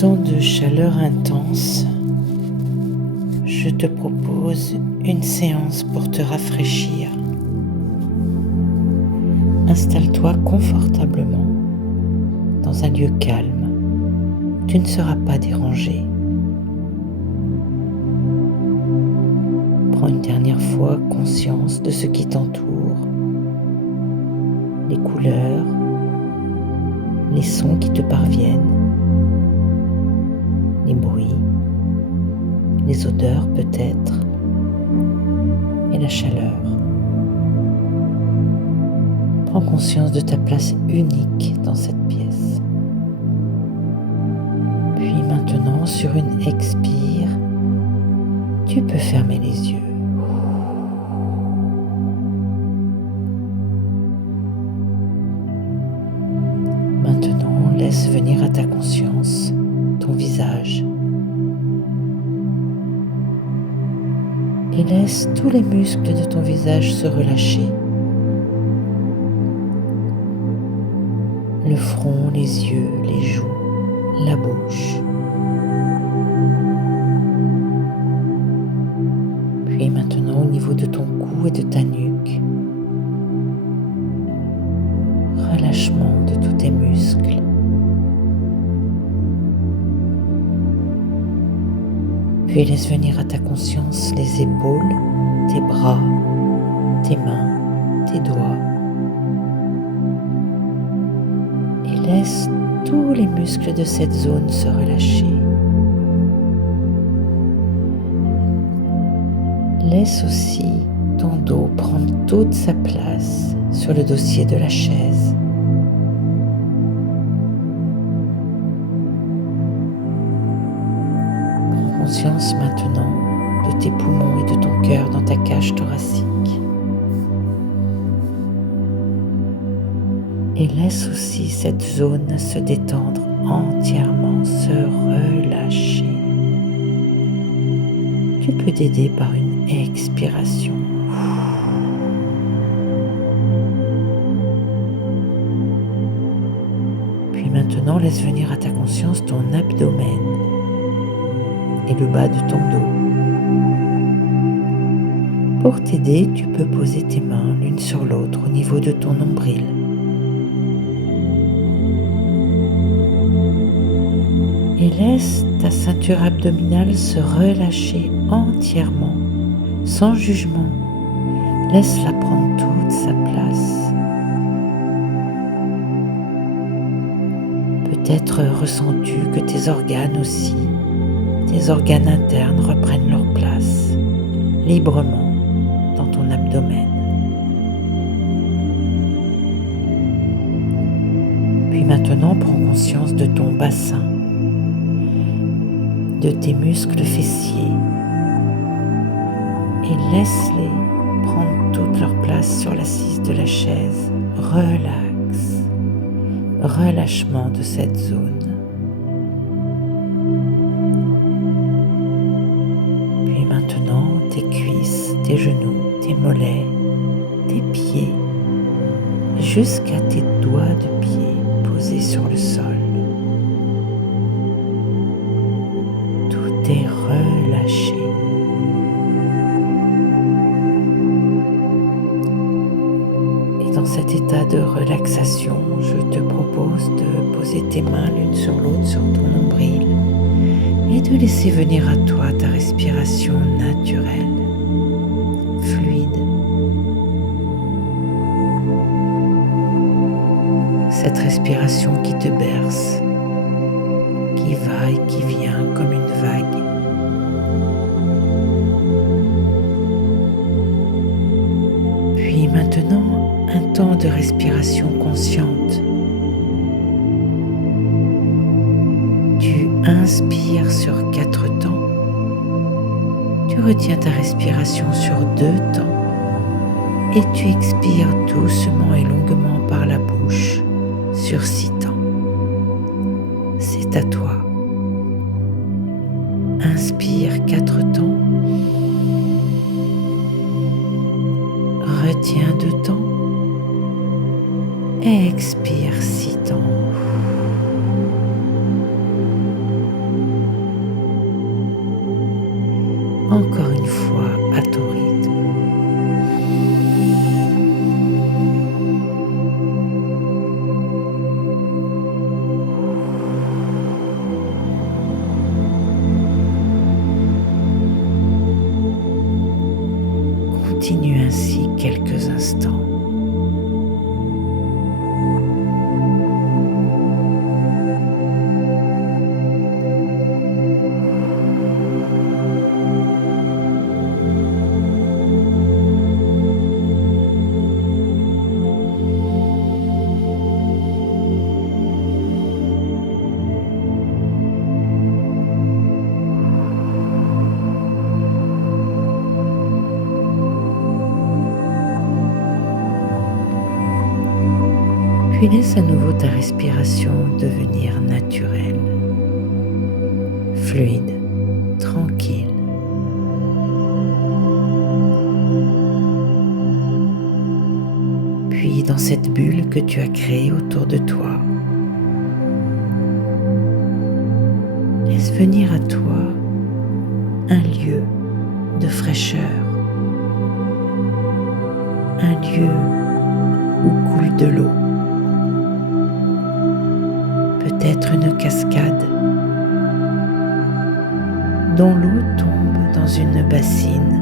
temps de chaleur intense, je te propose une séance pour te rafraîchir. Installe-toi confortablement dans un lieu calme où tu ne seras pas dérangé. Prends une dernière fois conscience de ce qui t'entoure, les couleurs, les sons qui te parviennent, les bruits, les odeurs peut-être, et la chaleur. Prends conscience de ta place unique dans cette pièce. Puis maintenant, sur une expire, tu peux fermer les yeux. Maintenant, laisse venir à ta conscience ton visage et laisse tous les muscles de ton visage se relâcher. Le front, les yeux, les joues, la bouche. Puis maintenant au niveau de ton cou et de ta nuque, relâchement de tous tes muscles. Puis laisse venir à ta conscience les épaules, tes bras, tes mains, tes doigts. Et laisse tous les muscles de cette zone se relâcher. Laisse aussi ton dos prendre toute sa place sur le dossier de la chaise. Prends conscience maintenant de tes poumons et de ton cœur dans ta cage thoracique. Et laisse aussi cette zone se détendre entièrement, se relâcher. Tu peux t'aider par une expiration. Puis maintenant, laisse venir à ta conscience ton abdomen et le bas de ton dos. Pour t'aider, tu peux poser tes mains l'une sur l'autre au niveau de ton nombril. Et laisse ta ceinture abdominale se relâcher entièrement, sans jugement. Laisse-la prendre toute sa place. Peut-être ressens-tu que tes organes aussi, tes organes internes reprennent leur place, librement dans ton abdomen. Puis maintenant, prends conscience de ton bassin, de tes muscles fessiers et laisse-les prendre toute leur place sur l'assise de la chaise. Relax, relâchement de cette zone. Puis maintenant, tes cuisses, tes genoux, tes mollets, tes pieds, jusqu'à tes doigts de pied posés sur le sol. Tout est relâché. Et dans cet état de relaxation, je te propose de poser tes mains l'une sur l'autre sur ton nombril et de laisser venir à toi ta respiration naturelle, fluide. Cette respiration qui te berce, qui va et qui vient comme une vague. Puis maintenant, un temps de respiration consciente. Tu inspires sur 4 temps. Tu retiens ta respiration sur 2 temps. Et tu expires doucement et longuement par la bouche sur 6 temps. C'est à toi. Inspire 4 temps. Retiens 2 temps. Expire 6 temps. encore une fois à ton rythme. Continue ainsi quelques instants. Puis laisse à nouveau ta respiration devenir naturelle, fluide, tranquille. Puis dans cette bulle que tu as créée autour de toi, laisse venir à toi un lieu de fraîcheur, un lieu où coule de l'eau. Peut-être une cascade dont l'eau tombe dans une bassine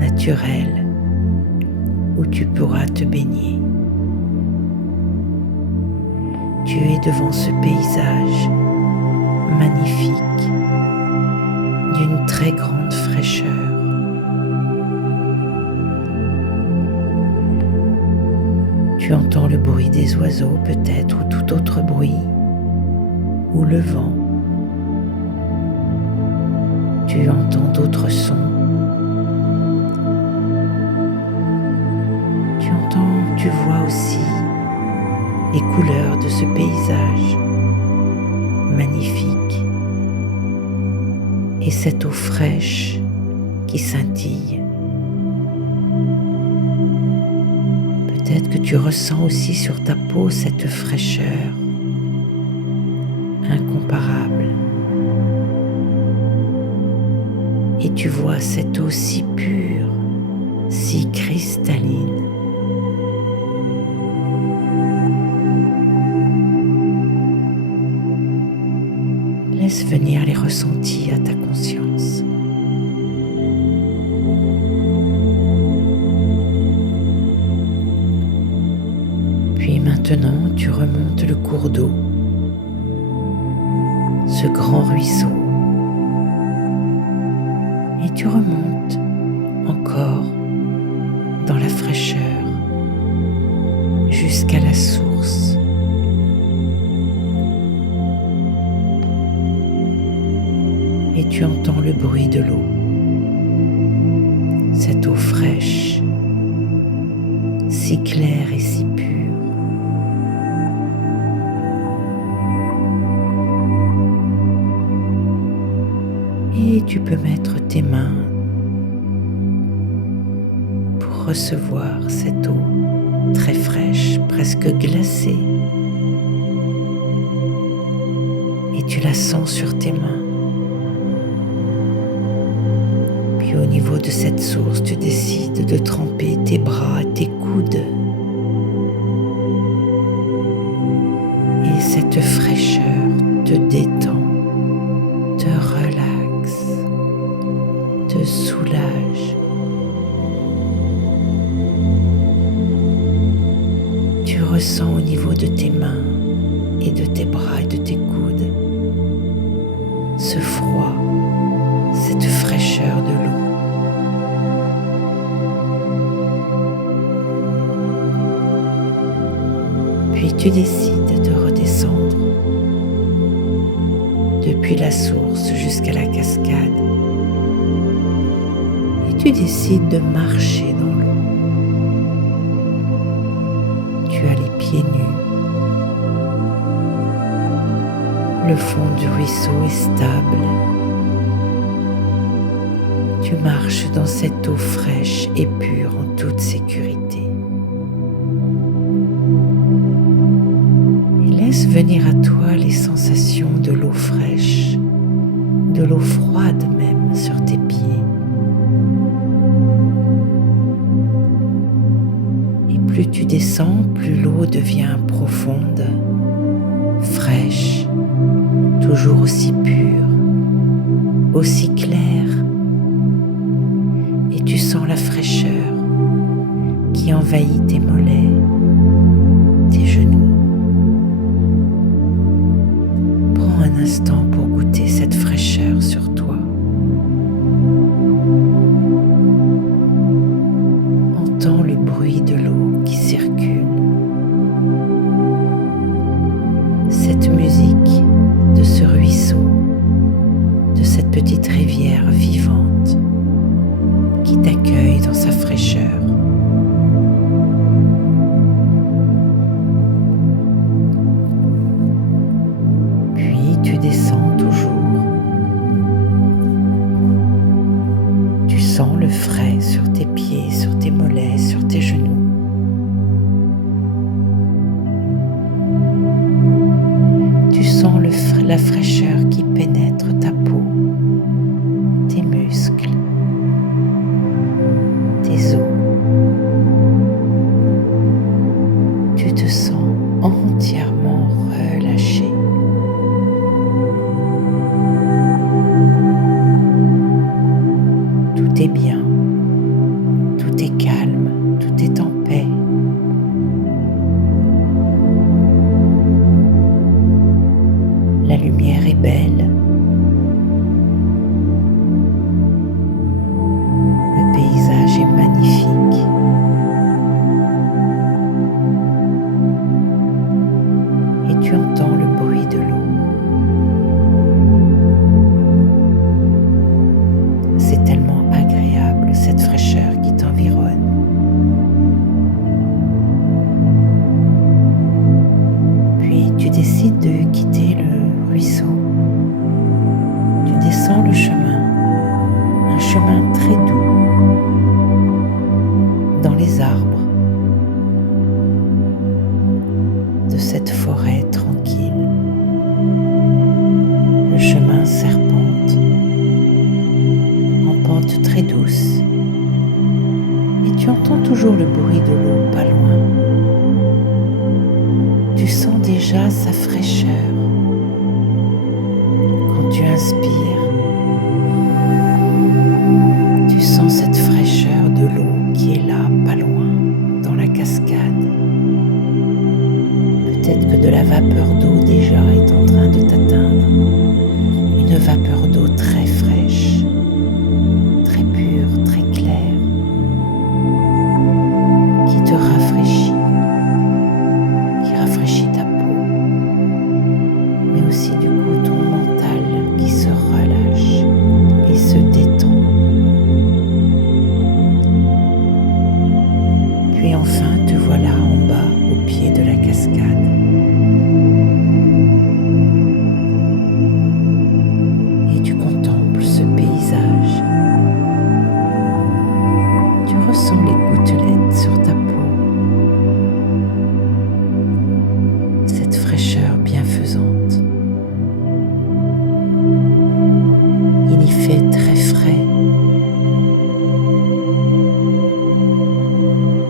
naturelle où tu pourras te baigner. Tu es devant ce paysage magnifique d'une très grande fraîcheur. Tu entends le bruit des oiseaux peut-être ou tout autre bruit, ou le vent. Tu entends d'autres sons. Tu vois aussi les couleurs de ce paysage magnifique et cette eau fraîche qui scintille. Peut-être que tu ressens aussi sur ta peau cette fraîcheur incomparable. Et tu vois cette eau si pure, si cristalline. Laisse venir les ressentis à ta conscience. Puis maintenant, tu remontes le cours d'eau, ce grand ruisseau, et tu remontes encore dans la fraîcheur jusqu'à la source. Et tu entends le bruit de l'eau, cette eau fraîche, si claire et si pure. Et tu peux mettre tes mains pour recevoir cette eau très fraîche, presque glacée. Et tu la sens sur tes mains. Puis au niveau de cette source, tu décides de tremper tes bras, tes coudes. Et cette fraîcheur te détend, te relaxe, te soulage. Tu ressens au niveau de tes mains et de tes bras et de tes coudes ce froid, cette fraîcheur de l'eau. Puis tu décides de redescendre depuis la source jusqu'à la cascade et tu décides de marcher dans l'eau. Tu as les pieds nus. Le fond du ruisseau est stable. Tu marches dans cette eau fraîche et pure en toute sécurité. Et laisse venir à toi les sensations de l'eau fraîche, de l'eau froide même sur tes pieds, tu descends, plus l'eau devient profonde, fraîche, toujours aussi pure, aussi claire. Et tu sens la fraîcheur qui envahit tes mollets, tes genoux. Prends un instant pour goûter cette fraîcheur sur toi. Entends le bruit de l'eau qui circule. Cette musique de ce ruisseau, de cette petite rivière vivante qui t'accueille dans sa fraîcheur. Puis tu descends toujours. Tu sens le frais sur tes pieds, sur tes mollets, sur tes genoux. Tu sens la fraîcheur qui pénètre ta peau, tes muscles, tes os. Tu te sens entièrement relâché. Tout est bien, tout est calme, tout est en paix. La lumière est belle. Le paysage est magnifique. Et tu entends le bruit de l'eau. C'est tellement agréable, cette fraîcheur qui t'environne. Puis tu décides de quitter le ruisseau. Tu descends le chemin, un chemin très doux, dans les arbres de cette forêt tranquille. Le chemin serpente en pente très douce et tu entends toujours le bruit de l'eau pas loin. Tu sens déjà sa fraîcheur. Quand tu inspires, tu sens cette fraîcheur de l'eau qui est là, pas loin, dans la cascade. Peut-être que de la vapeur d'eau déjà est en train de t'atteindre. Une vapeur d'eau très fraîche, très pure, très claire, qui te rafraîchit, qui rafraîchit ta peau, mais aussi du coup ton mental qui se relâche et se détend. Puis enfin te voilà en bas au pied de la cascade. Et tu contemples ce paysage. Tu ressens les gouttelettes sur ta peau. Cette fraîcheur bienfaisante. Il y fait très frais.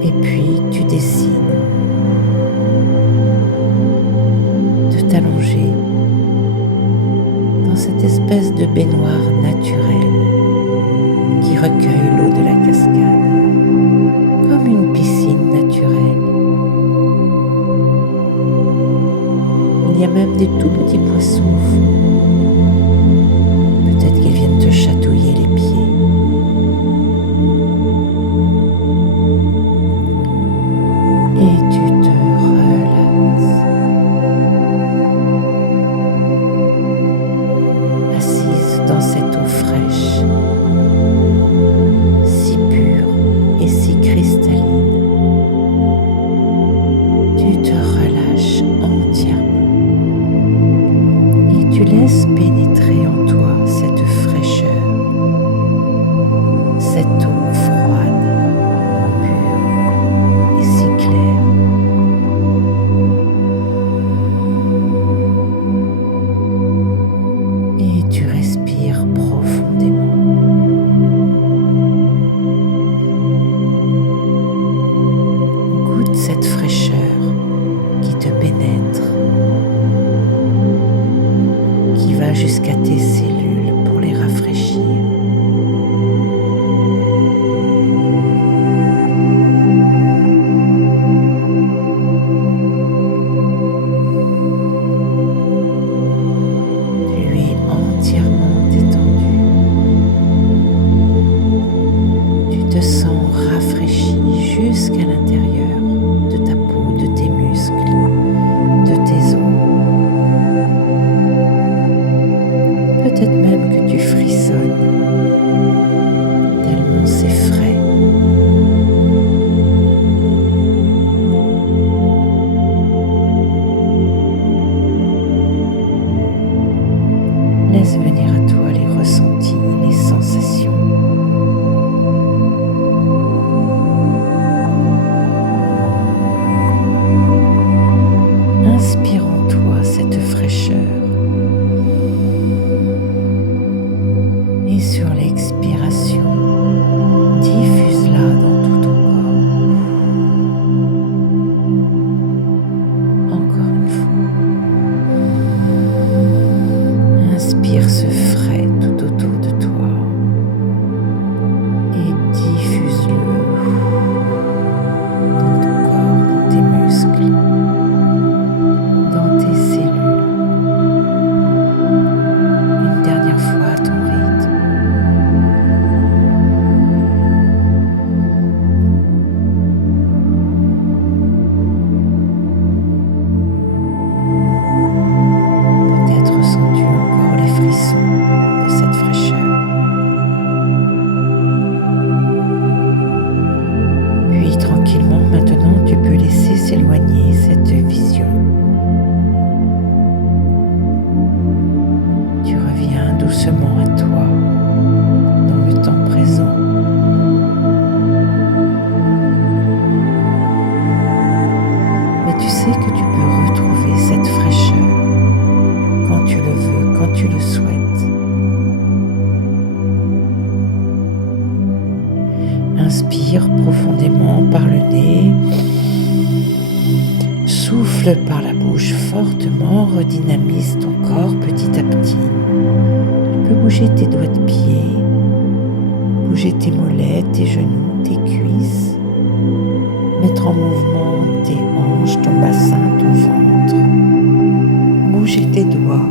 Et puis tu décides de t'allonger dans cette espèce de baignoire naturelle qui recueille l'eau de la cascade, comme une piscine naturelle. Il y a même des tout petits poissons. Peut-être qu'ils viennent te chatouiller les pieds. Et tu te relaxes, assise dans cette eau fraîche, si pure et si cristalline. Tu te relâches entièrement et tu laisses pénétrer en toi cette fraîcheur, cette eau froide, pure et si claire. Et tu respires profondément. Goûte cette va jusqu'à tes cellules pour les rafraîchir. Tu es entièrement détendu. Tu te sens rafraîchi jusqu'à l'intérieur de ta peau, de tes muscles, de tes os. Peut-être même que tu frissonnes, tellement c'est frais. Laisse venir à toi les ressentis, les sensations. Inspire en toi cette fraîcheur. Et sur l'expiration, diffuse-la dans tout ton corps. Encore une fois. Inspire ce frais tout autour de toi et diffuse-le dans ton corps, dans tes muscles, dans tes cellules. Une dernière fois à ton rythme. Peut-être ressens-tu encore les frissons de cette fraîcheur. Puis tranquillement, maintenant, tu peux laisser s'éloigner cette vision. Tu reviens doucement à toi, dans le temps présent. Mais tu sais que tu peux retrouver cette fraîcheur quand tu le veux, quand tu le souhaites. Inspire profondément par le nez. Souffle par la bouche fortement, redynamise ton corps petit à petit. Tu peux bouger tes doigts de pied, bouger tes mollets, tes genoux, tes cuisses, mettre en mouvement tes hanches, ton bassin, ton ventre. Bouger tes doigts,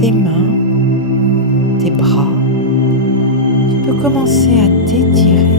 tes mains, tes bras. Tu peux commencer à t'étirer